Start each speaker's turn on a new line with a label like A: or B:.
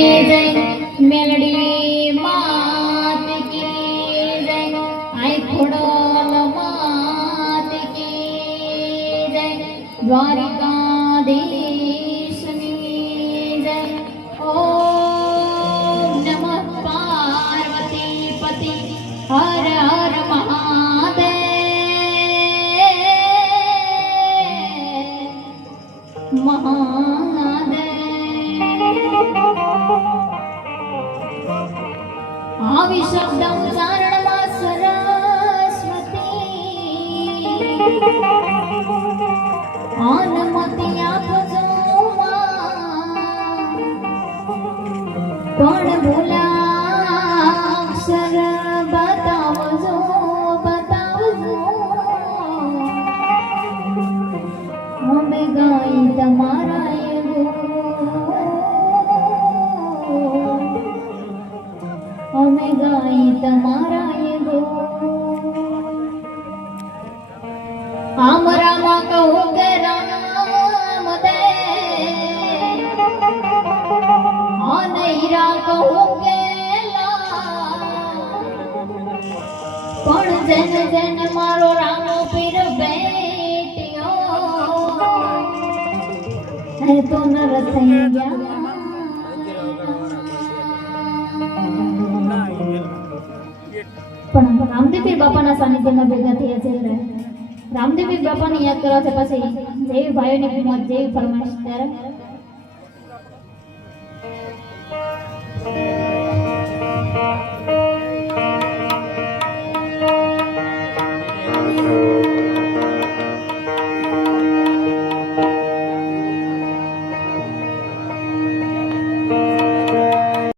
A: Melody मात की जय आई खुडल मात की जय द्वारिकाधीशनी जय ओम नमः पार्वती पति हर हर महादेव महादेव આવી શબ્દ ઉચ્ચારણમાં સરસ્વતી. અનમતિ આપજો પણ ભૂલાક્ષર બતાવજો બતાવજો. અમે ગાઈ તમારા અમે ગાઈ તમારા એ ગુણ. આમ રામા કહું કે રામ દે અને હીરા કહું કે લાલ. પણ જેન જેન મારો રામો પીર બેટ્યો હે તો નર રામદેવીર બાપાના સાનિધ્યમાં ભેગા થયા છે રામદેવી રામદેવીર બાપાને યાદ કરવા છે પછી જેવી ભાઈઓની કિંમત, જેવી ફરમાઈશ ત્યારે Thank you.